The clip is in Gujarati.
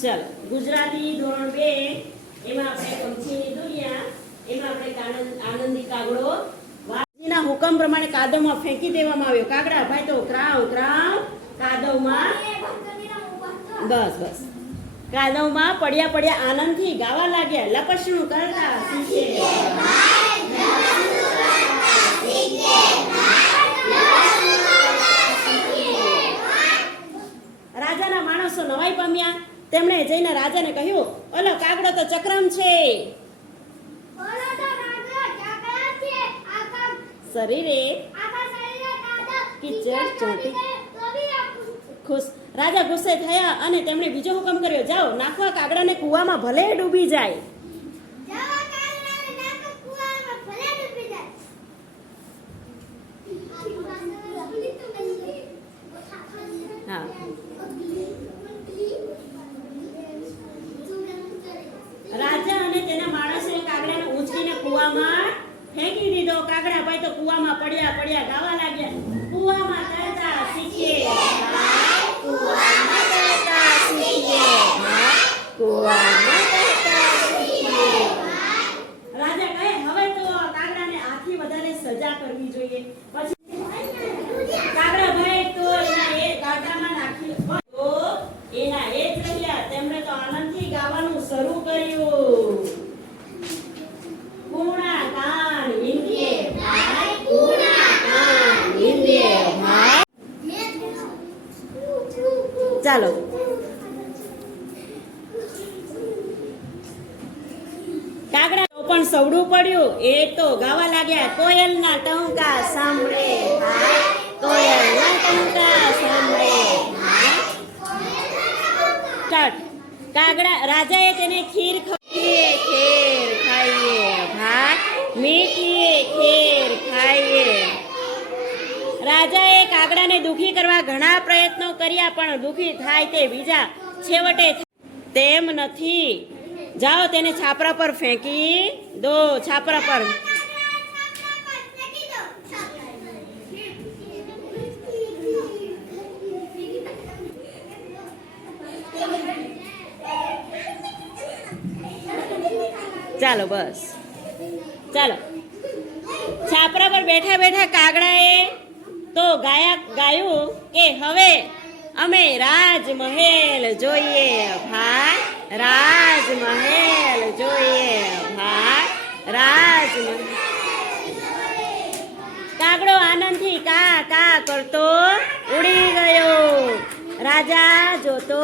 ચાલો ગુજરાતી ધોરણ 2 એમાં આપણે પંખીની દુનિયા એમાં આપણે આનંદી કાગડો વાજીના હુકમ પ્રમાણે કાદવમાં ફેંકી દેવામાં આવ્યો. કાગડા ભાઈ તો ક્રાવ ક્રાવ કાદવમાં બસ કાદવમાં પડ્યા પડ્યા આનંદથી ગાવા લાગ્યા. લપસણું કરતા શીખે રાજાના માણસો નવાઈ પામ્યા. તેમણે જઈને રાજાને કહ્યું, ઓલો કાગડો તો ચક્રમ છે, શરીરે કીચડ ચોંટી. ખુશ રાજા ગુસ્સે થયા અને તેમણે બીજો હુકમ કર્યો, જાઓ નાખવા કાગડાને કૂવામાં ભલે ડૂબી જાય. હા રાજા અને તેના માણસે કાગડાને ઊંચકીને કૂવામાં ફેંકી દીધો. કાગડા ભાઈ તો કૂવામાં પડ્યા પડ્યા ગાવા લાગ્યા. કૂવામાં તરતા શીખીએ, કૂવામાં તરતા શીખીએ, કૂવામાં તરતા શીખીએ. રાજા કહે, હવે તો કાગડાને આથી વધારે સજા કરવી જોઈએ. પછી કાગડા ભાઈ તો એના એ ગાડામાં નાખી તો એના એ જ રહ્યા. તેમણે તો આનંદથી ગાવાનું શરૂ કર્યું. કુણા કાન ઇન્દ્રિય ભાઈ, કુણા કાન ઇન્દ્રિય ભાઈ. ચાલો કાગડા તો પણ સવડું પડ્યું. એ તો ગાવા લાગ્યા, કોયલના ટહુકા સાંભળે ભાઈ, કોયલના ટહુકા સાંભળે ભાઈ. કાગડા રાજાએ તેને ખીર ખીએ ખેર ખાઈએ ભાઈ, મીઠીએ ખેર ખાઈએ. રાજાએ કાગડાને દુખી કરવા ઘણા પ્રયત્નો કર્યા, પણ દુખી થાય તે બીજા છેવટે તેમ નથી. જાઓ તેને છાપરા પર ફેંકી દો. છાપરા પર ચાલો બસ ચાલો. છાપરા પર બેઠા બેઠા કાગડાએ તો ગાયું કે હવે અમે રાજમહેલ જોઈએ ભાઈ, રાજમહેલ જોઈએ ભાઈ, રાજમહેલ. કાગડો આનંદથી કા કા કરતો ઉડી ગયો. રાજા જોતો